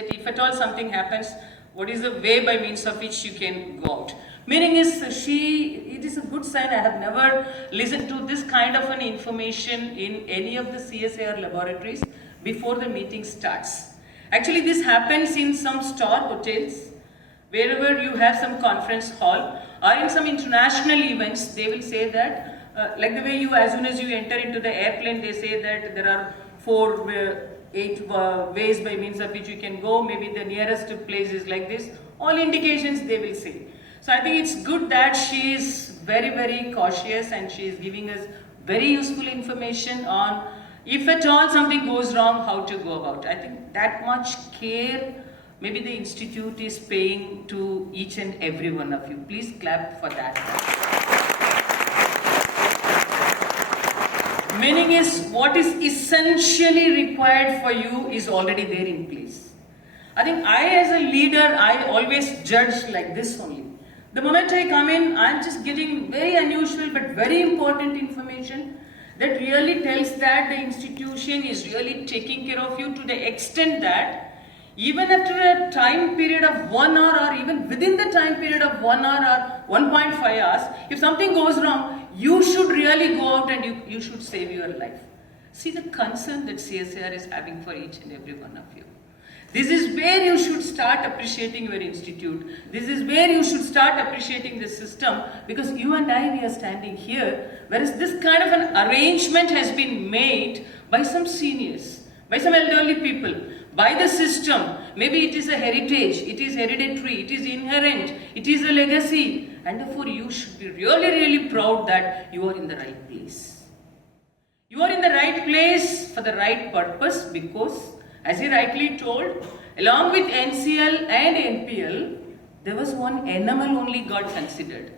that if at all something happens, what is the way by means of which you can go out. Meaning is it is a good sign. I have never listened to this kind of an information in any of the CSIR laboratories before the meeting starts. Actually, this happens in some star hotels, wherever you have some conference hall, or in some international events. They will say that, like the way you, as soon as you enter into the airplane, they say that there are 8 ways by means of which you can go. Maybe the nearest place is like this. All indications they will say. So I think it's good that she is very, very cautious, and she is giving us very useful information on, if at all something goes wrong, how to go about. I think that much care maybe the institute is paying to each and every one of you. Please clap for that. Meaning is, what is essentially required for you is already there in place. I think I, as a leader, I always judge like this only. The moment I come in, I'm just getting very unusual but very important information that really tells that the institution is really taking care of you, to the extent that even after a time period of 1 hour, or even within the time period of 1 hour or 1.5 hours, if something goes wrong, you should really go out and you should save your life. See the concern that CSIR is having for each and every one of you. This is where you should start appreciating your institute. This is where you should start appreciating the system, because you and I, we are standing here, whereas this kind of an arrangement has been made by some seniors, by some elderly people, by the system. Maybe it is a heritage, it is hereditary, it is inherent, it is a legacy, and therefore you should be really, really proud that you are in the right place. You are in the right place for the right purpose, because as he rightly told, along with NCL and NPL, there was one NML only got considered.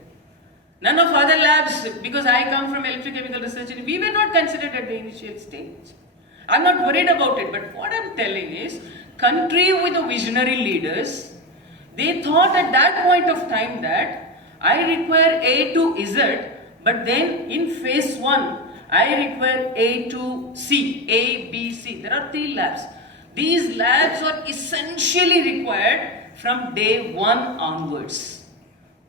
None of other labs, because I come from electrochemical research, and we were not considered at the initial stage. I'm not worried about it, but what I'm telling is, country with the visionary leaders, they thought at that point of time that I require A to Z, but then in phase 1, I require A to C, A, B, C. There are 3 labs. These labs are essentially required from day 1 onwards.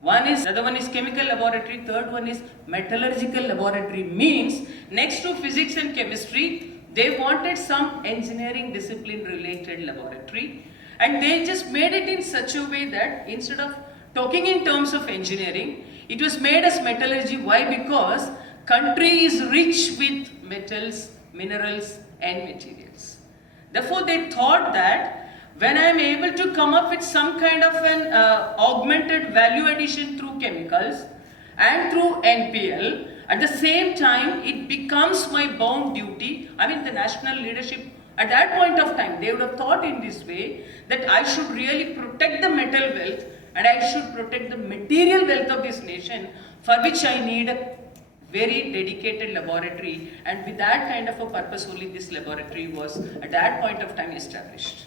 The other one is chemical laboratory, third one is metallurgical laboratory. Means next to physics and chemistry, they wanted some engineering discipline related laboratory, and they just made it in such a way that instead of talking in terms of engineering, it was made as metallurgy. Why? Because country is rich with metals, minerals and materials. Therefore, they thought that when I am able to come up with some kind of an augmented value addition through chemicals and through NPL, at the same time, it becomes my bound duty. I mean, the national leadership at that point of time, they would have thought in this way that I should really protect the metal wealth, and I should protect the material wealth of this nation, for which I need a very dedicated laboratory, and with that kind of a purpose only this laboratory was at that point of time established.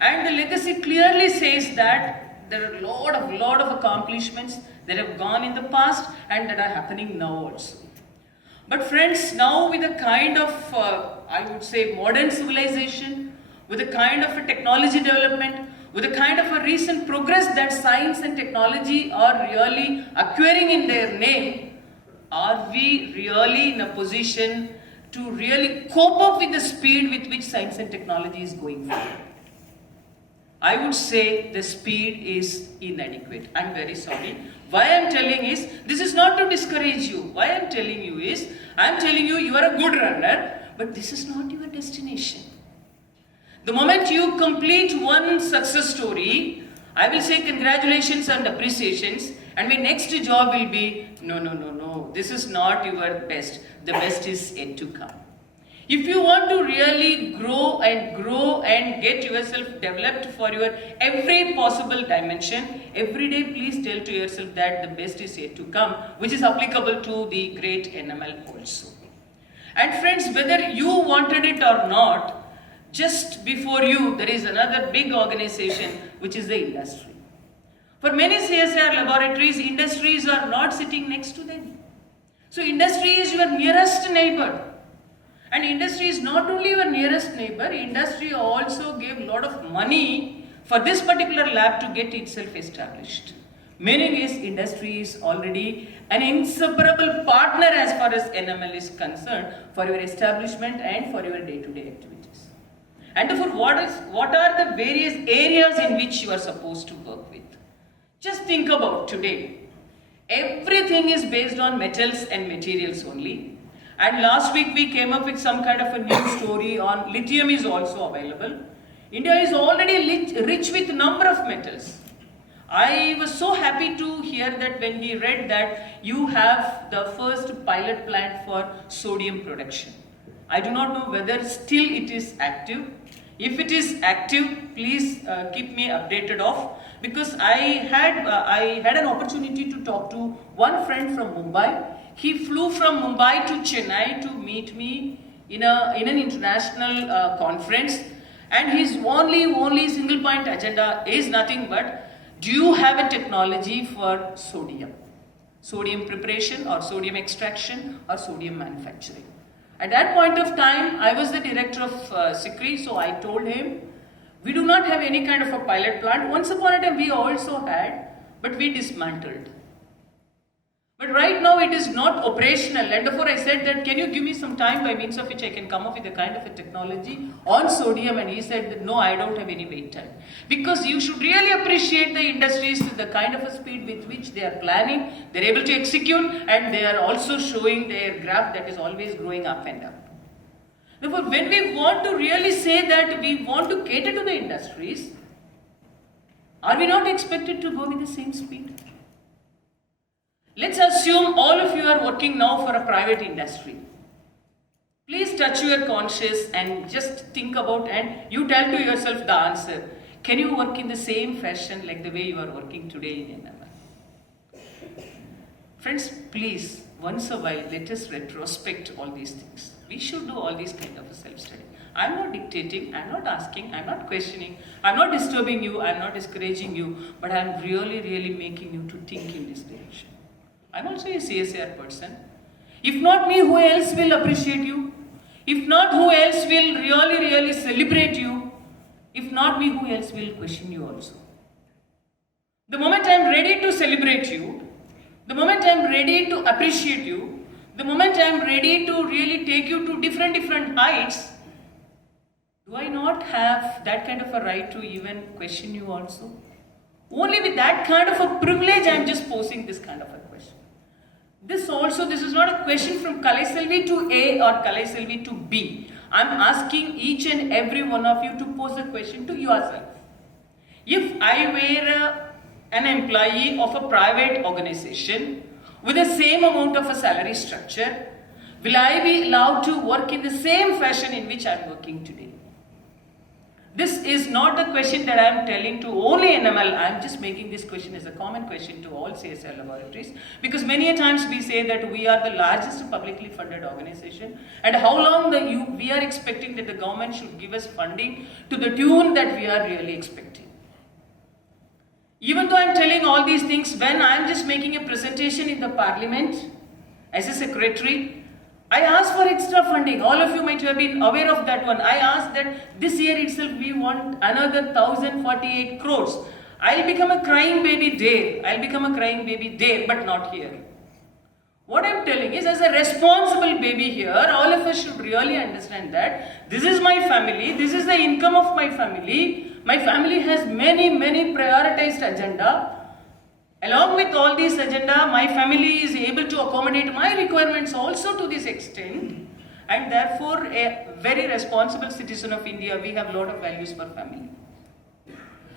And the legacy clearly says that there are a lot of accomplishments that have gone in the past and that are happening now also. But friends, now with a kind of, I would say, modern civilization, with a kind of a technology development, with a kind of a recent progress that science and technology are really acquiring in their name, are we really in a position to really cope up with the speed with which science and technology is going forward? I would say the speed is inadequate. I'm very sorry. Why I'm telling is, this is not to discourage you. Why I'm telling you is, I'm telling you, you are a good runner, but this is not your destination. The moment you complete one success story, I will say congratulations and appreciations, and my next job will be, no, this is not your best. The best is yet to come. If you want to really grow and get yourself developed for your every possible dimension, every day please tell to yourself that the best is yet to come, which is applicable to the great NML also. And friends, whether you wanted it or not, just before you, there is another big organization, which is the industry. For many CSIR laboratories, industries are not sitting next to them. So industry is your nearest neighbor. And industry is not only your nearest neighbor, industry also gave a lot of money for this particular lab to get itself established. Meaning is industry is already an inseparable partner as far as NML is concerned for your establishment and for your day-to-day activities. And therefore, what are the various areas in which you are supposed to work with? Just think about today. Everything is based on metals and materials only. And last week we came up with some kind of a new story on lithium is also available. India is already rich with number of metals. I was so happy to hear that when we read that you have the first pilot plant for sodium production. I do not know whether still it is active. If it is active, please keep me updated of, because I had an opportunity to talk to one friend from Mumbai. He flew from Mumbai to Chennai to meet me in an international conference, and his only single point agenda is nothing but, do you have a technology for sodium? Sodium preparation or sodium extraction or sodium manufacturing. At that point of time, I was the director of CSIR, so I told him, we do not have any kind of a pilot plant. Once upon a time we also had, but we dismantled. But right now it is not operational, and therefore I said that, can you give me some time by means of which I can come up with a kind of a technology on sodium? And he said that, no, I don't have any wait time. Because you should really appreciate the industries, the kind of a speed with which they are planning, they are able to execute, and they are also showing their graph that is always growing up and up. Therefore, when we want to really say that we want to cater to the industries, are we not expected to go with the same speed? Let's assume all of you are working now for a private industry. Please touch your conscience and just think about, and you tell to yourself the answer. Can you work in the same fashion like the way you are working today in NML? Friends, please, once a while, let us retrospect all these things. We should do all these kind of a self-study. I'm not dictating, I'm not asking, I'm not questioning, I'm not disturbing you, I'm not discouraging you, but I'm really making you to think in this direction. I'm also a CSIR person. If not me, who else will appreciate you? If not, who else will really celebrate you? If not me, who else will question you also? The moment I'm ready to celebrate you, the moment I'm ready to appreciate you, the moment I'm ready to really take you to different heights, do I not have that kind of a right to even question you also? Only with that kind of a privilege I'm just posing this kind of a question. This is not a question from Kalaiselvi to A or Kalaiselvi to B. I'm asking each and every one of you to pose a question to yourself. If I were an employee of a private organization with the same amount of a salary structure, will I be allowed to work in the same fashion in which I'm working today? This is not a question that I am telling to only NML. I am just making this question as a common question to all CSIR laboratories, because many a times we say that we are the largest publicly funded organization, and how long we are expecting that the government should give us funding to the tune that we are really expecting. Even though I am telling all these things, when I am just making a presentation in the parliament as a secretary, I asked for extra funding. All of you might have been aware of that one. I asked that this year itself we want another 1048 crores. I'll become a crying baby there, but not here. What I'm telling is, as a responsible baby here, all of us should really understand that this is my family, this is the income of my family. My family has many prioritized agenda. Along with all this agenda, my family is able to accommodate my requirements also to this extent, and therefore a very responsible citizen of India, we have a lot of values for family.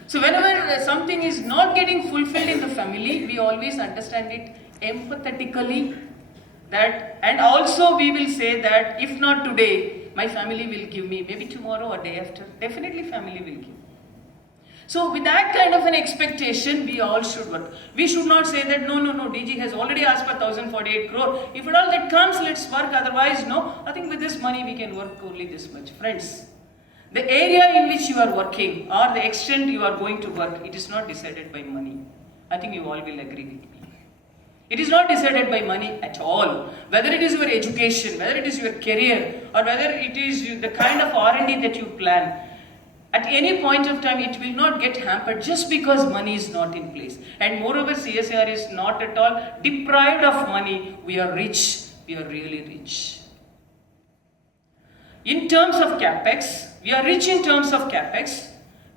So whenever something is not getting fulfilled in the family, we always understand it empathetically, that, and also we will say that if not today, my family will give me, maybe tomorrow or day after, definitely family will give. So with that kind of an expectation, we all should work. We should not say that no, DG has already asked for 1048 crore. If at all that comes, let's work. Otherwise, no, I think with this money we can work only this much. Friends, the area in which you are working or the extent you are going to work, it is not decided by money. I think you all will agree with me. It is not decided by money at all. Whether it is your education, whether it is your career, or whether it is the kind of R&D that you plan, at any point of time it will not get hampered just because money is not in place. And moreover, CSIR is not at all deprived of money. We are rich. We are really rich. In terms of capex, we are rich in terms of capex.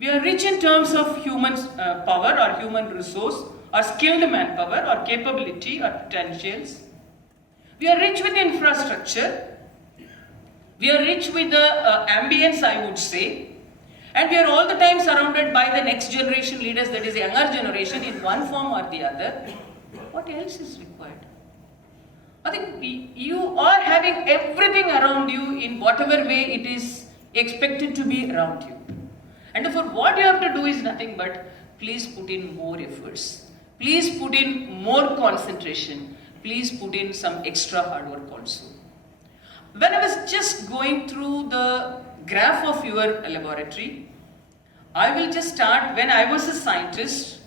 We are rich in terms of human power or human resource or skilled manpower or capability or potentials. We are rich with infrastructure. We are rich with the ambience, I would say. And we are all the time surrounded by the next generation leaders, that is the younger generation, in one form or the other. What else is required? I think you are having everything around you in whatever way it is expected to be around you. And therefore what you have to do is nothing but please put in more efforts. Please put in more concentration. Please put in some extra hard work also. When I was just going through the graph of your laboratory, I will just start when I was a scientist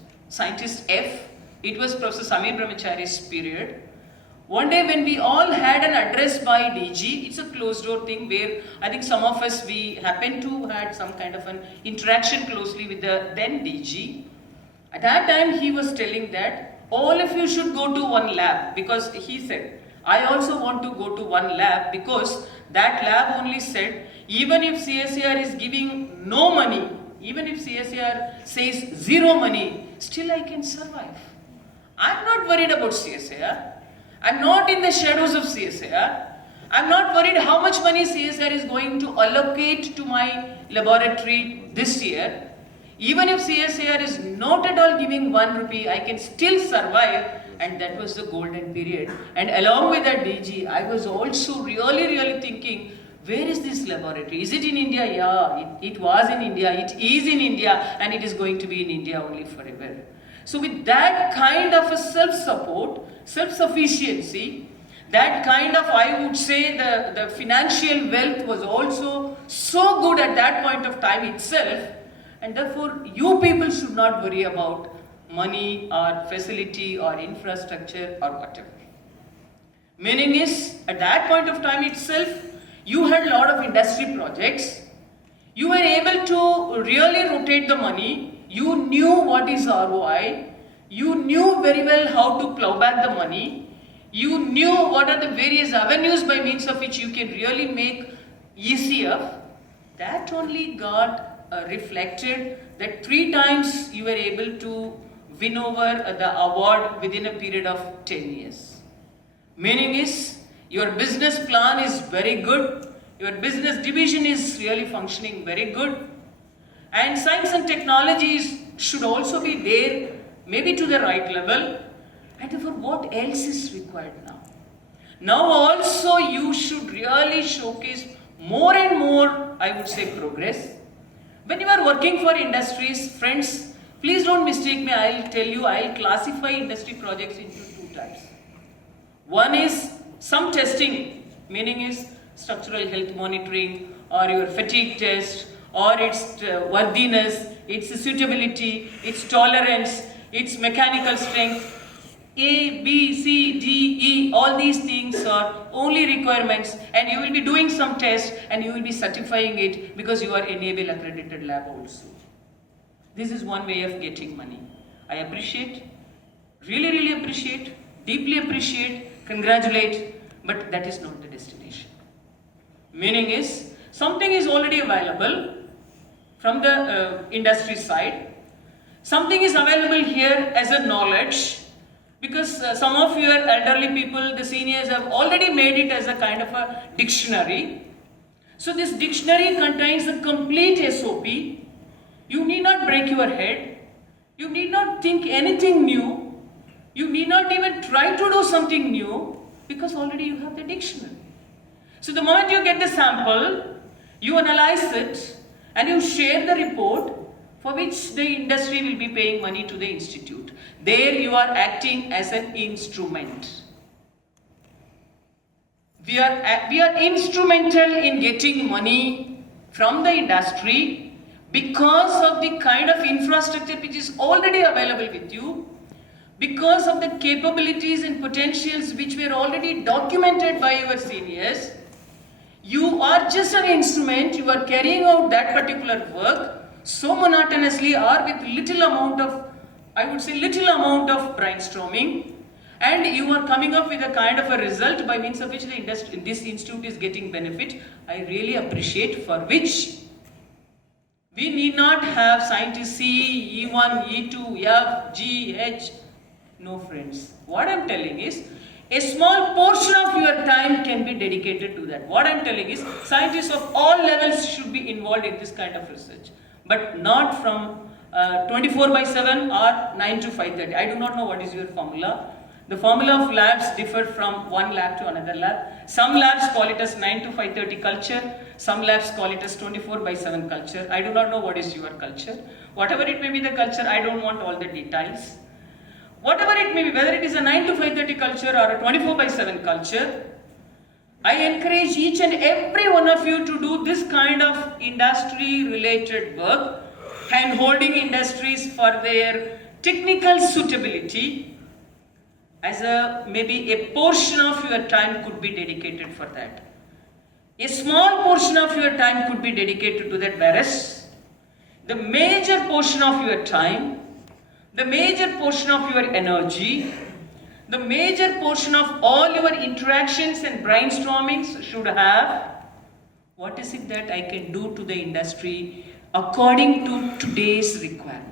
F. It was Professor Samir Brahmachari's period. One day when we all had an address by DG, it's a closed door thing where I think some of us, we happened to had some kind of an interaction closely with the then DG. At that time he was telling that all of you should go to one lab, because he said, I also want to go to one lab, because that lab only said, even if CSIR is giving no money, even if CSIR says zero money, still I can survive. I'm not worried about CSIR. I'm not in the shadows of CSIR. I'm not worried how much money CSIR is going to allocate to my laboratory this year. Even if CSIR is not at all giving 1 rupee, I can still survive. And that was the golden period. And along with that DG, I was also really thinking, where is this laboratory? Is it in India? Yeah, it was in India, it is in India, and it is going to be in India only forever. So with that kind of a self-support, self-sufficiency, that kind of, I would say, the financial wealth was also so good at that point of time itself, and therefore you people should not worry about money or facility or infrastructure or whatever. Meaning is, at that point of time itself, you had a lot of industry projects. You were able to really rotate the money. You knew what is ROI. You knew very well how to plow back the money. You knew what are the various avenues by means of which you can really make ECF. That only got reflected that 3 times you were able to win over the award within a period of 10 years. Meaning is, your business plan is very good, your business division is really functioning very good, and science and technologies should also be there, maybe to the right level. And therefore what else is required now? Now also you should really showcase more and more, I would say, progress. When you are working for industries, friends, please don't mistake me, I'll tell you, I'll classify industry projects into 2 types. One is some testing, meaning is structural health monitoring, or your fatigue test, or its worthiness, its suitability, its tolerance, its mechanical strength. A, B, C, D, E, all these things are only requirements, and you will be doing some tests and you will be certifying it because you are NML accredited lab also. This is one way of getting money. I appreciate, really appreciate, deeply appreciate, congratulate, but that is not the destination. Meaning is, something is already available from the industry side. Something is available here as a knowledge, because some of your elderly people, the seniors, have already made it as a kind of a dictionary. So this dictionary contains a complete SOP. You need not break your head. You need not think anything new. You need not even try to do something new, because already you have the dictionary. So the moment you get the sample, you analyze it and you share the report, for which the industry will be paying money to the institute. There you are acting as an instrument. We are instrumental in getting money from the industry because of the kind of infrastructure which is already available with you, because of the capabilities and potentials which were already documented by your seniors, you are just an instrument, you are carrying out that particular work so monotonously or with little amount of, I would say little amount of brainstorming, and you are coming up with a kind of a result by means of which this institute is getting benefit. I really appreciate, for which we need not have scientists C, E1, E2, F, G, H. No, friends. What I am telling is, a small portion of your time can be dedicated to that. What I am telling is, scientists of all levels should be involved in this kind of research, but not from 24/7 or 9 to 5:30. I do not know what is your formula. The formula of labs differ from one lab to another lab. Some labs call it as 9 to 5:30 culture. Some labs call it as 24/7 culture. I do not know what is your culture. Whatever it may be the culture, I don't want all the details. Whatever it may be, whether it is a 9 to 5:30 culture or a 24/7 culture, I encourage each and every one of you to do this kind of industry related work, hand holding industries for their technical suitability. As maybe a portion of your time could be dedicated for that. A small portion of your time could be dedicated to that, whereas the major portion of your time, the major portion of your energy, the major portion of all your interactions and brainstormings should have, what is it that I can do to the industry according to today's requirement.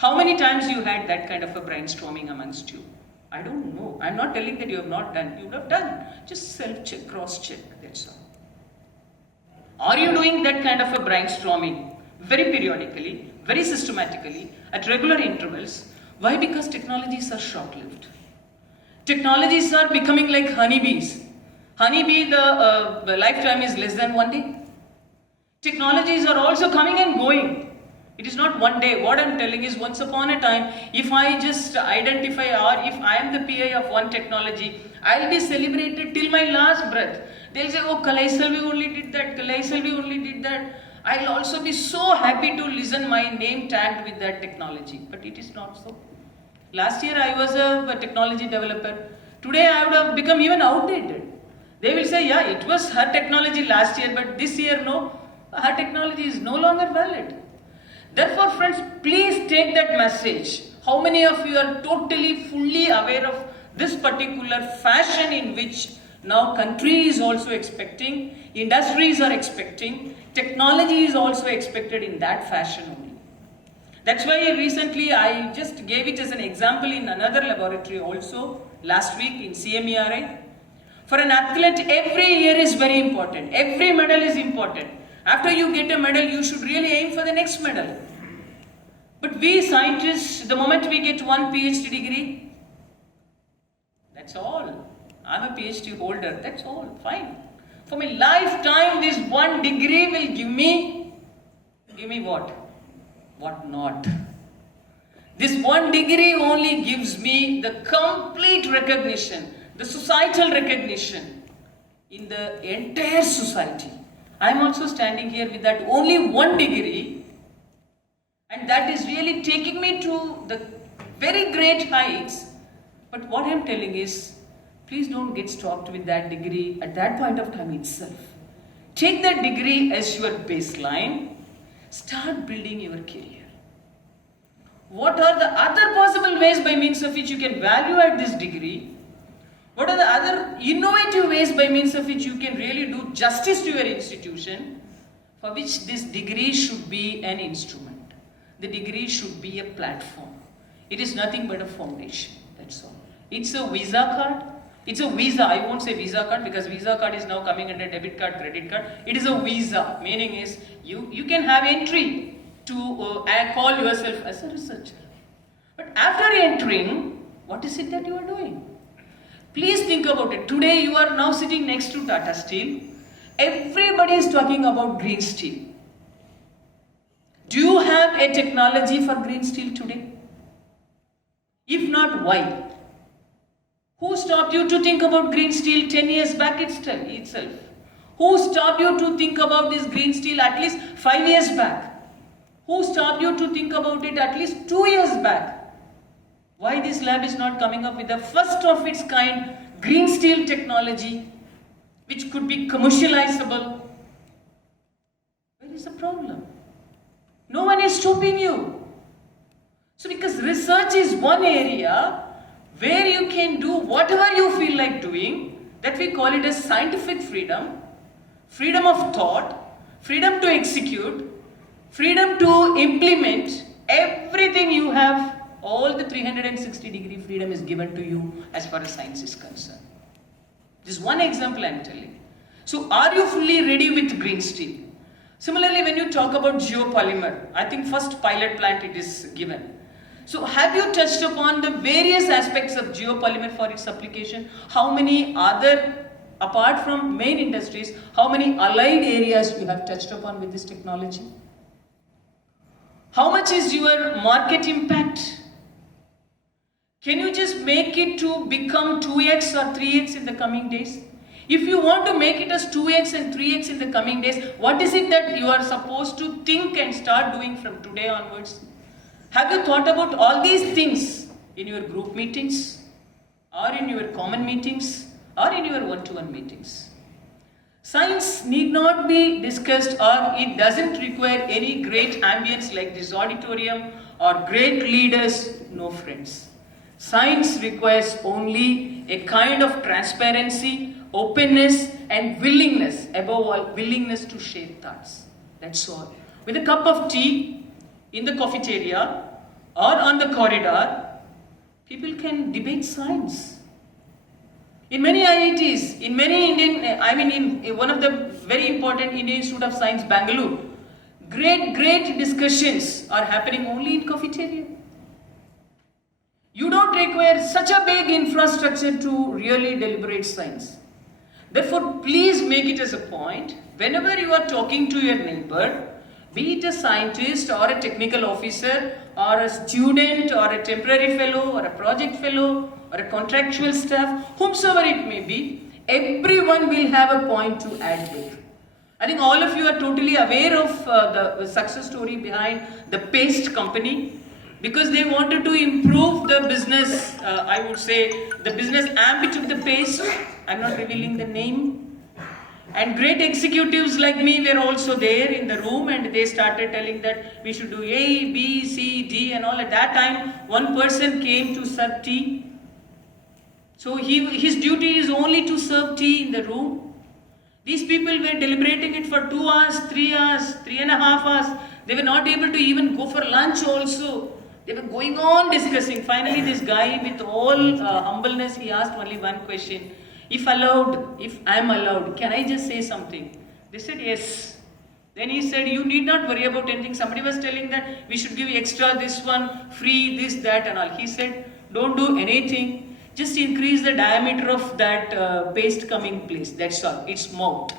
How many times you had that kind of a brainstorming amongst you? I don't know. I'm not telling that you have not done. You would have done. Just self-check, cross-check, that's all. Are you doing that kind of a brainstorming very periodically, very systematically, at regular intervals? Why? Because technologies are short-lived. Technologies are becoming like honeybees. Honeybee, the lifetime is less than 1 day. Technologies are also coming and going. It is not 1 day. What I am telling is, once upon a time, if I just identify, or if I am the PI of one technology, I will be celebrated till my last breath. They will say, oh, Kalai Selvi only did that, Kalai Selvi only did that. I will also be so happy to listen my name tagged with that technology. But it is not so. Last year I was a technology developer. Today I would have become even outdated. They will say, yeah, it was her technology last year, but this year no, her technology is no longer valid. Therefore, friends, please take that message. How many of you are totally, fully aware of this particular fashion in which now country is also expecting, industries are expecting, technology is also expected in that fashion only. That's why recently I just gave it as an example in another laboratory also, last week in CMERI. For an athlete, every year is very important. Every medal is important. After you get a medal, you should really aim for the next medal. But we scientists, the moment we get one PhD degree, that's all. I'm a PhD holder, that's all, fine. For my lifetime, this one degree will give me what? What not? This one degree only gives me the complete recognition, the societal recognition in the entire society. I'm also standing here with that only one degree, and that is really taking me to the very great heights. But what I'm telling is, please don't get stopped with that degree at that point of time itself. Take that degree as your baseline. Start building your career. What are the other possible ways by means of which you can value add this degree? What are the other innovative ways by means of which you can really do justice to your institution, for which this degree should be an instrument? The degree should be a platform. It is nothing but a foundation, that's all. It's a Visa card. It's a Visa. I won't say Visa card because Visa card is now coming under debit card, credit card. It is a Visa, meaning is you can have entry to call yourself as a researcher. But after entering, what is it that you are doing? Please think about it. Today you are now sitting next to Tata Steel. Everybody is talking about green steel. Do you have a technology for green steel today? If not, why? Who stopped you to think about green steel 10 years back itself? Who stopped you to think about this green steel at least 5 years back? Who stopped you to think about it at least 2 years back? Why this lab is not coming up with the first of its kind green steel technology which could be commercializable? Where is the problem? No one is stopping you. So because research is one area where you can do whatever you feel like doing, that we call it as scientific freedom, freedom of thought, freedom to execute, freedom to implement, everything you have, all the 360-degree freedom is given to you as far as science is concerned. This is one example I am telling. So are you fully ready with green steel? Similarly, when you talk about geopolymer, I think first pilot plant it is given. So have you touched upon the various aspects of geopolymer for its application? How many other, apart from main industries, how many allied areas you have touched upon with this technology? How much is your market impact? Can you just make it to become 2x or 3x in the coming days? If you want to make it as 2x and 3x in the coming days, what is it that you are supposed to think and start doing from today onwards? Have you thought about all these things in your group meetings, or in your common meetings, or in your one-to-one meetings? Science need not be discussed, or it doesn't require any great ambience like this auditorium or great leaders. No, friends. Science requires only a kind of transparency, openness and willingness, above all willingness to share thoughts. That's all. With a cup of tea in the cafeteria or on the corridor, people can debate science. In many IITs, in many in one of the very important Indian Institute of Science, Bangalore, great discussions are happening only in cafeteria. You don't require such a big infrastructure to really deliberate science. Therefore, please make it as a point, whenever you are talking to your neighbor, be it a scientist or a technical officer or a student or a temporary fellow or a project fellow or a contractual staff, whomsoever it may be, everyone will have a point to add with. I think all of you are totally aware of the success story behind the paste company, because they wanted to improve the business, I would say, the business ambit of the paste. I'm not revealing the name. And great executives like me were also there in the room, and they started telling that we should do A, B, C, D and all. At that time, one person came to serve tea. So his duty is only to serve tea in the room. These people were deliberating it for 2 hours, 3 hours, 3.5 hours. They were not able to even go for lunch also. They were going on discussing. Finally, this guy, with all humbleness, he asked only one question. If I am allowed, can I just say something? They said yes. Then he said, you need not worry about anything. Somebody was telling that we should give extra this one, free this, that and all. He said, don't do anything. Just increase the diameter of that paste coming place. That's all. Its mouth.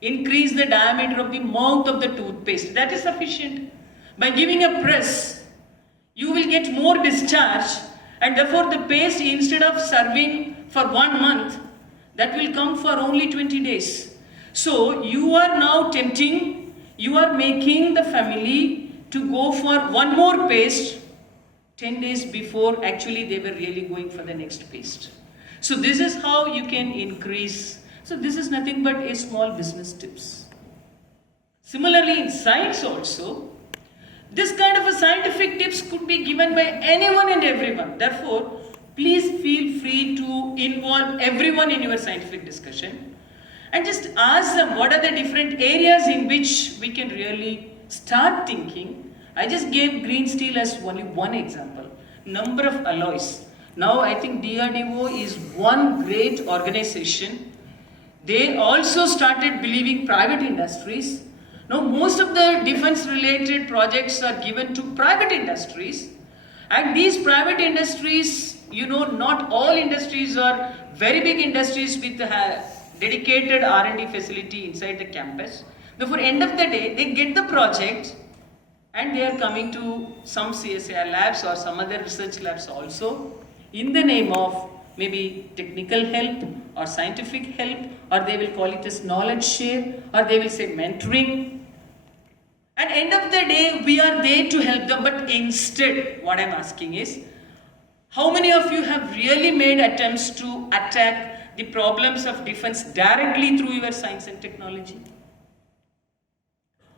Increase the diameter of the mouth of the toothpaste. That is sufficient. By giving a press, you will get more discharge, and therefore the paste, instead of serving for 1 month, that will come for only 20 days. So you are now tempting, you are making the family to go for one more paste 10 days before actually they were really going for the next paste. So this is how you can increase. So this is nothing but a small business tips. Similarly, in science also, this kind of a scientific tips could be given by anyone and everyone. Therefore, please feel free to involve everyone in your scientific discussion and just ask them what are the different areas in which we can really start thinking. I just gave green steel as only one example. Number of alloys. Now I think DRDO is one great organization. They also started believing private industries. Now most of the defense related projects are given to private industries, and these private industries, not all industries are very big industries with dedicated R&D facility inside the campus. Therefore, end of the day, they get the project and they are coming to some CSIR labs or some other research labs also in the name of maybe technical help or scientific help, or they will call it as knowledge share, or they will say mentoring. At end of the day, we are there to help them, but instead, what I'm asking is, How many of you have really made attempts to attack the problems of defense directly through your science and technology?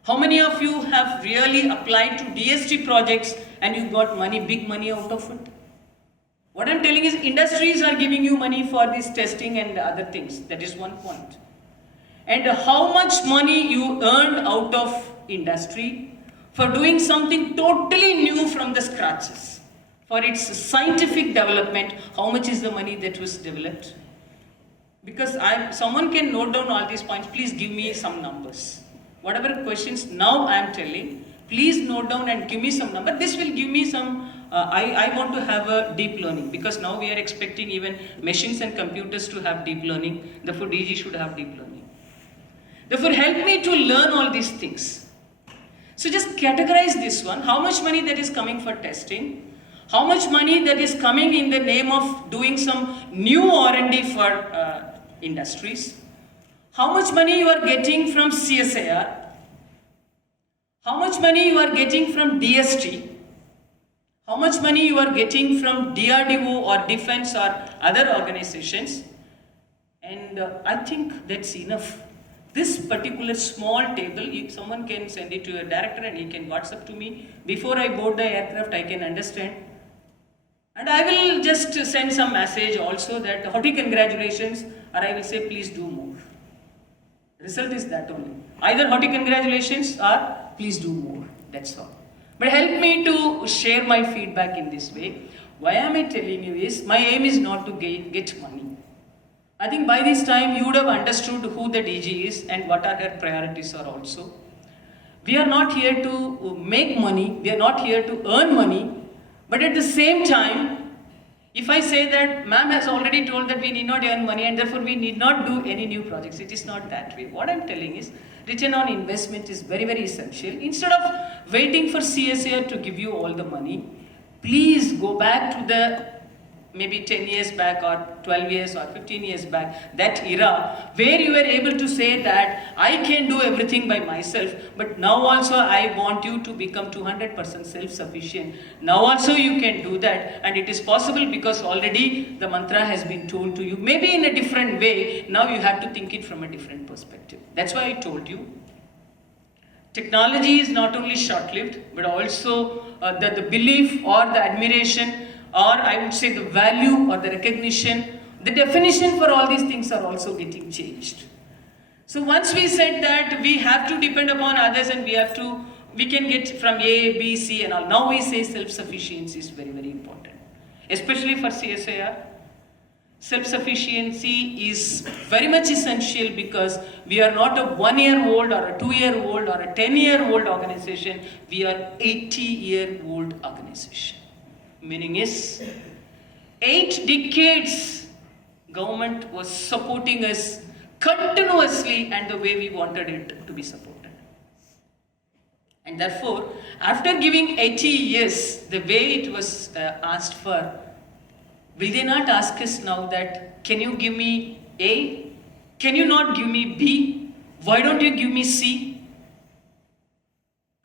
How many of you have really applied to DST projects and you got money, big money out of it? What I'm telling is industries are giving you money for this testing and other things. That is one point. And how much money you earned out of industry for doing something totally new from the scratches. For its scientific development, how much is the money that was developed? Because someone can note down all these points, please give me some numbers. Whatever questions now I am telling, please note down and give me some number. This will give me some, I want to have a deep learning, because now we are expecting even machines and computers to have deep learning. Therefore, DG should have deep learning. Therefore, help me to learn all these things. So just categorize this one. How much money that is coming for testing? How much money that is coming in the name of doing some new R&D for industries? How much money you are getting from CSIR? How much money you are getting from DST? How much money you are getting from DRDO or defense or other organizations? And I think that's enough. This particular small table, if someone can send it to your director and he can WhatsApp to me. Before I board the aircraft, I can understand. And I will just send some message also that hearty congratulations, or I will say please do more. Result is that only. Either hearty congratulations or please do more. That's all. But help me to share my feedback in this way. Why am I telling you is, my aim is not to get money. I think by this time you would have understood who the DG is and what are her priorities are also. We are not here to make money, we are not here to earn money, but at the same time, if I say that ma'am has already told that we need not earn money and therefore we need not do any new projects, it is not that way. What I'm telling is, return on investment is very, very essential. Instead of waiting for CSIR to give you all the money, please go back to the maybe 10 years back or 12 years or 15 years back, that era where you were able to say that I can do everything by myself, but now also I want you to become 200% self-sufficient. Now also you can do that, and it is possible because already the mantra has been told to you, maybe in a different way. Now you have to think it from a different perspective. That's why I told you, technology is not only short-lived, but also the belief or the admiration, or I would say the value or the recognition, the definition for all these things are also getting changed. So once we said that we have to depend upon others and we can get from A, B, C and all. Now we say self-sufficiency is very, very important. Especially for CSIR, self-sufficiency is very much essential because we are not a 1-year-old or a 2-year-old or a 10-year-old organization. We are 80-year-old organization. Meaning is, 8 decades government was supporting us continuously and the way we wanted it to be supported. And therefore, after giving 80 years, the way it was asked for, will they not ask us now that, can you give me A? Can you not give me B? Why don't you give me C?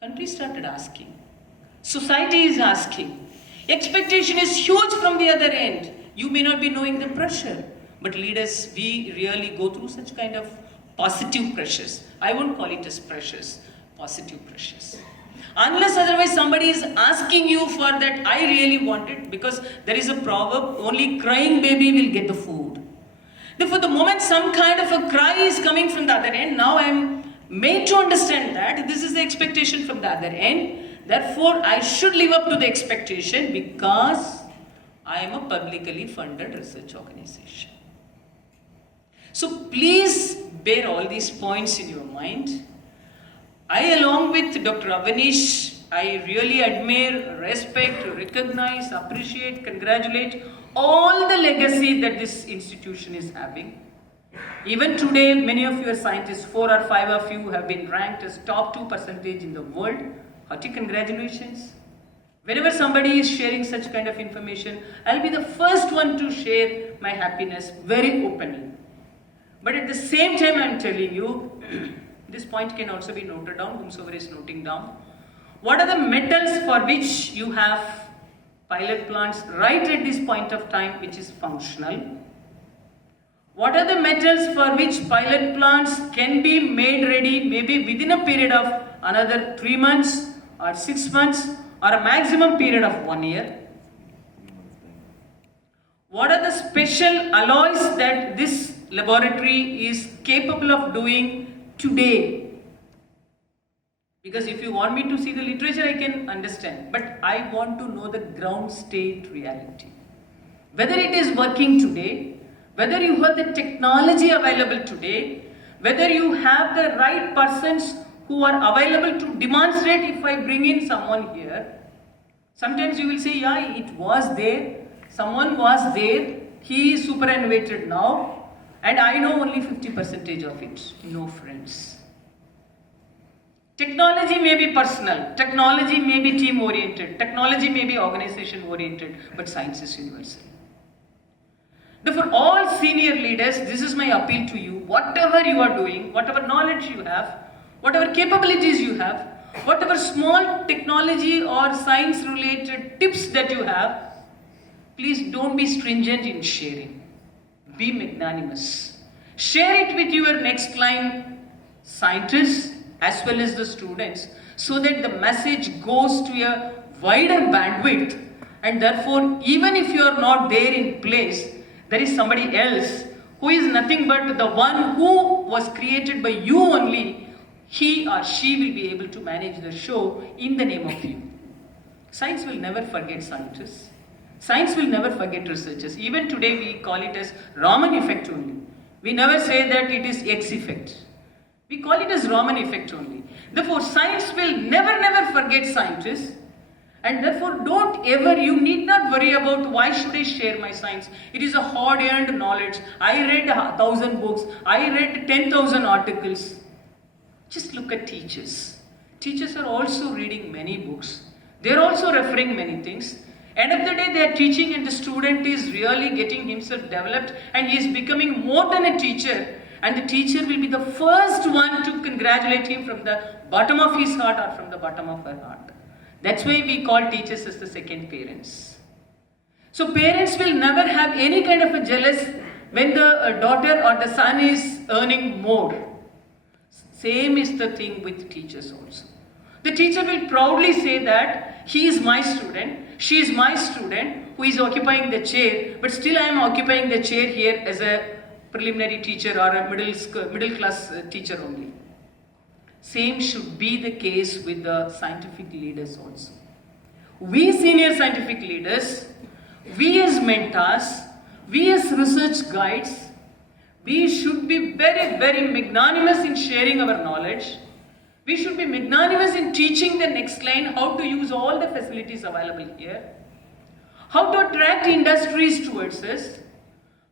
Country started asking. Society is asking. Expectation is huge from the other end. You may not be knowing the pressure, but leaders, we really go through such kind of positive pressures. I won't call it as pressures, positive pressures. Unless otherwise somebody is asking you for that, I really want it, because there is a proverb, only crying baby will get the food. Therefore, the moment some kind of a cry is coming from the other end, now I am made to understand that this is the expectation from the other end. Therefore, I should live up to the expectation because I am a publicly funded research organization. So please bear all these points in your mind. I, along with Dr. Avanish, I really admire, respect, recognize, appreciate, congratulate all the legacy that this institution is having. Even today, many of your scientists, 4 or 5 of you, have been ranked as top 2% in the world. Hearty congratulations. Whenever somebody is sharing such kind of information, I'll be the first one to share my happiness very openly. But at the same time, I'm telling you, this point can also be noted down, whomsoever is noting down. What are the metals for which you have pilot plants right at this point of time which is functional? What are the metals for which pilot plants can be made ready maybe within a period of another 3 months or 6 months or a maximum period of 1 year? What are the special alloys that this laboratory is capable of doing today? Because if you want me to see the literature, I can understand. But I want to know the ground state reality. Whether it is working today, whether you have the technology available today, whether you have the right persons who are available to demonstrate if I bring in someone here. Sometimes you will say, yeah, it was there, someone was there, he is superannuated now, and I know only 50% of it. No, friends. Technology may be personal, technology may be team oriented, technology may be organization oriented, but science is universal. Therefore, all senior leaders, this is my appeal to you. Whatever you are doing, whatever knowledge you have, whatever capabilities you have, whatever small technology or science related tips that you have, please don't be stringent in sharing. Be magnanimous. Share it with your next line scientists as well as the students so that the message goes to a wider bandwidth, and therefore even if you are not there in place, there is somebody else who is nothing but the one who was created by you only. He or she will be able to manage the show in the name of you. Science will never forget scientists. Science will never forget researchers. Even today we call it as Raman effect only. We never say that it is X effect. We call it as Raman effect only. Therefore, science will never forget scientists. And therefore, you need not worry about why should I share my science. It is a hard-earned knowledge. I read 1,000 books. I read 10,000 articles. Just look at teachers. Teachers are also reading many books. They are also referring many things. End of the day, they are teaching and the student is really getting himself developed and he is becoming more than a teacher. And the teacher will be the first one to congratulate him from the bottom of his heart or from the bottom of her heart. That's why we call teachers as the second parents. So parents will never have any kind of a jealous when the daughter or the son is earning more. Same is the thing with teachers also. The teacher will proudly say that he is my student, she is my student who is occupying the chair, but still I am occupying the chair here as a preliminary teacher or a middle class teacher only. Same should be the case with the scientific leaders also. We senior scientific leaders, we as mentors, we as research guides, we should be very magnanimous in sharing our knowledge. We should be magnanimous in teaching the next line how to use all the facilities available here, how to attract industries towards us,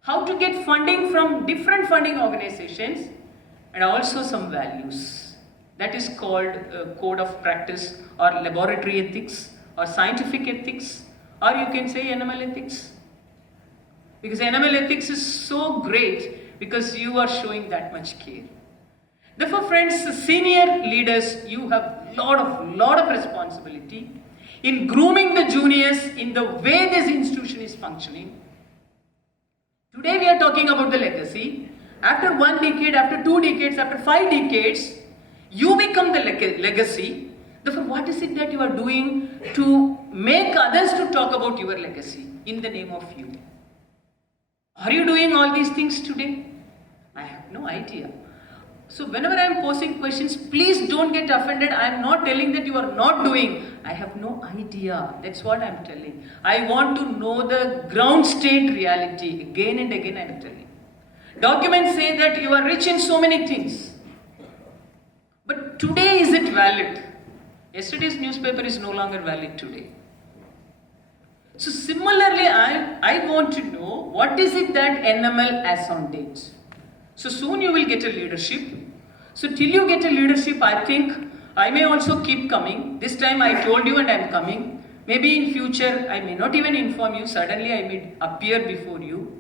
how to get funding from different funding organizations, and also some values. That is called code of practice or laboratory ethics or scientific ethics, or you can say NML ethics. Because NML ethics is so great because you are showing that much care. Therefore, friends, senior leaders, you have lot of responsibility in grooming the juniors in the way this institution is functioning. Today we are talking about the legacy. After 1 decade, after 2 decades, after 5 decades, you become the legacy. Therefore, what is it that you are doing to make others to talk about your legacy in the name of you? Are you doing all these things today? I have no idea. So whenever I am posing questions, please don't get offended. I am not telling that you are not doing. I have no idea. That's what I am telling. I want to know the ground state reality. Again and again I am telling. Documents say that you are rich in so many things. But today is it valid? Yesterday's newspaper is no longer valid today. So similarly, I want to know what is it that NML has on date. So soon you will get a leadership. So till you get a leadership, I think I may also keep coming. This time I told you and I am coming. Maybe in future I may not even inform you. Suddenly I may appear before you.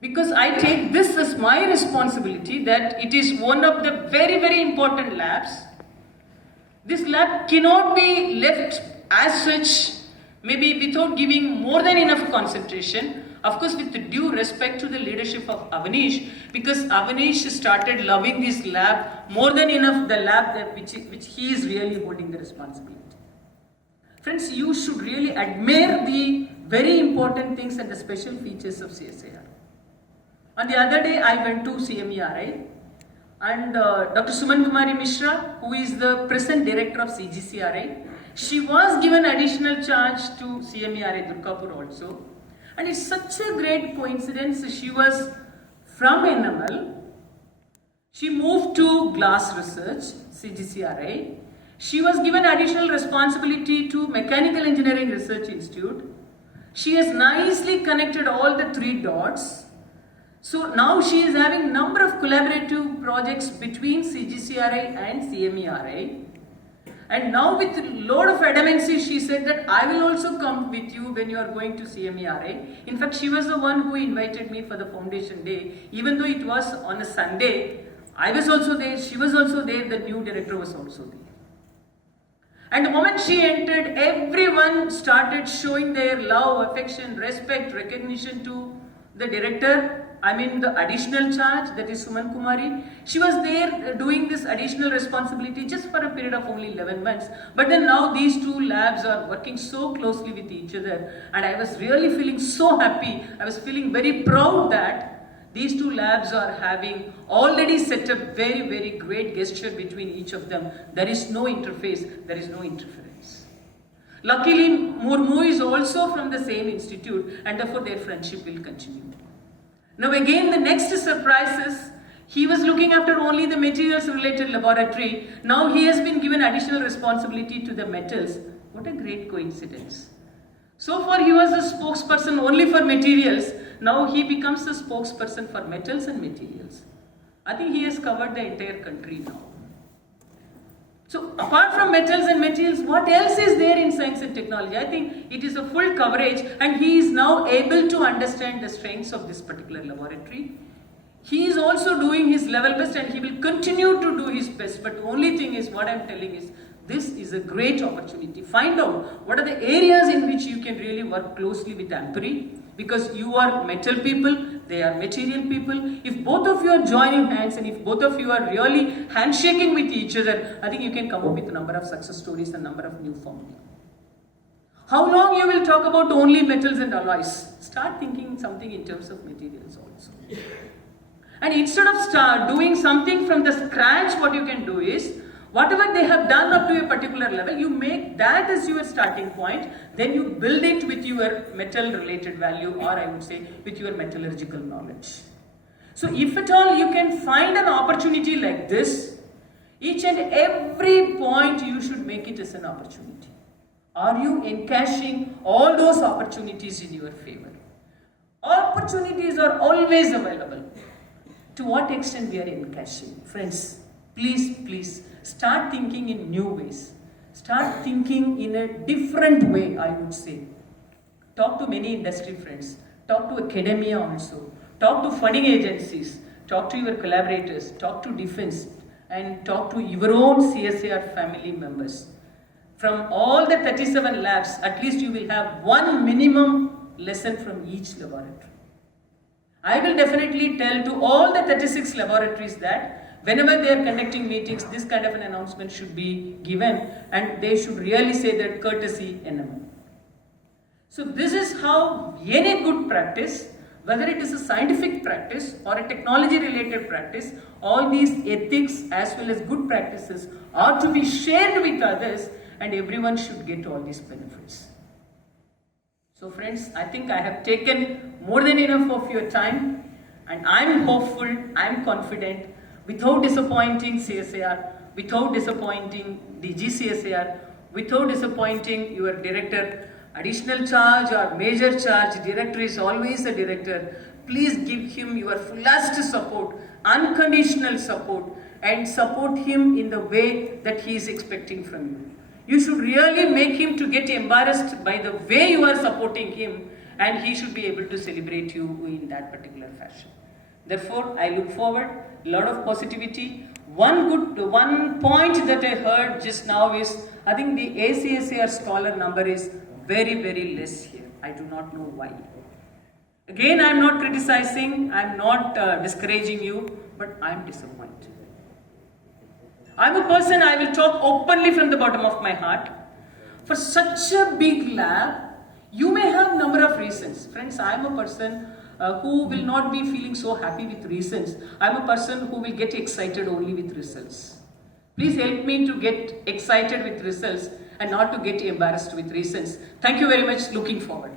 Because I take this as my responsibility that it is one of the very important labs. This lab cannot be left as such maybe without giving more than enough concentration. Of course, with due respect to the leadership of Avanish, because Avanish started loving this lab more than enough, the lab that which he is really holding the responsibility. Friends, you should really admire the very important things and the special features of CSIR. On the other day, I went to CMERI, and Dr. Suman Kumari Mishra, who is the present director of CGCRI, she was given additional charge to CMERI Durgapur also. And it's such a great coincidence, she was from NML, she moved to Glass Research, CGCRI, she was given additional responsibility to Mechanical Engineering Research Institute, she has nicely connected all the 3 dots. So now she is having number of collaborative projects between CGCRI and CMERI. And now with a lot of adamancy, she said that I will also come with you when you are going to CMERI. In fact, she was the one who invited me for the foundation day. Even though it was on a Sunday, I was also there, she was also there, the new director was also there. And the moment she entered, everyone started showing their love, affection, respect, recognition to the director. I mean the additional charge, that is Suman Kumari. She was there doing this additional responsibility just for a period of only 11 months. But then now these 2 labs are working so closely with each other. And I was really feeling so happy. I was feeling very proud that these 2 labs are having already set up very, very great gesture between each of them. There is no interface, there is no interference. Luckily, Murmu is also from the same institute, and therefore their friendship will continue. Now again, the next surprise is, he was looking after only the materials related laboratory. Now he has been given additional responsibility to the metals. What a great coincidence. So far he was a spokesperson only for materials. Now he becomes the spokesperson for metals and materials. I think he has covered the entire country now. So apart from metals and materials, what else is there in science and technology? I think it is a full coverage, and he is now able to understand the strengths of this particular laboratory. He is also doing his level best, and he will continue to do his best. But the only thing is, what I am telling is, this is a great opportunity. Find out what are the areas in which you can really work closely with Ampere, because you are metal people, they are material people. If both of you are joining hands, and if both of you are really handshaking with each other, I think you can come up with a number of success stories and number of new formulae. How long you will talk about only metals and alloys? Start thinking something in terms of materials also. And instead of doing something from the scratch, what you can do is, whatever they have done up to a particular level, you make that as your starting point, then you build it with your metal related value, or I would say with your metallurgical knowledge. So if at all you can find an opportunity like this, each and every point you should make it as an opportunity. Are you encashing all those opportunities in your favor? Opportunities are always available. To what extent we are encashing? Friends, please start thinking in new ways. Start thinking in a different way, I would say. Talk to many industry friends. Talk to academia also. Talk to funding agencies. Talk to your collaborators. Talk to defense. And talk to your own CSIR family members. From all the 37 labs, at least you will have one minimum lesson from each laboratory. I will definitely tell to all the 36 laboratories that whenever they are conducting meetings, this kind of an announcement should be given, and they should really say that courtesy NML. So this is how any good practice, whether it is a scientific practice or a technology related practice, all these ethics as well as good practices are to be shared with others, and everyone should get all these benefits. So friends, I think I have taken more than enough of your time, and I am hopeful, I am confident, without disappointing CSIR, without disappointing the GCSIR, without disappointing your director, additional charge or major charge, director is always a director. Please give him your fullest support, unconditional support, and support him in the way that he is expecting from you. You should really make him to get embarrassed by the way you are supporting him, and he should be able to celebrate you in that particular fashion. Therefore, I look forward, a lot of positivity. One point that I heard just now is, I think the ACSIR scholar number is very, very less here. I do not know why. Again, I am not criticizing, I am not discouraging you, but I am disappointed. I am a person, I will talk openly from the bottom of my heart. For such a big lab, you may have number of reasons. Friends, I am a person who will not be feeling so happy with reasons. I am a person who will get excited only with results. Please help me to get excited with results and not to get embarrassed with reasons. Thank you very much. Looking forward.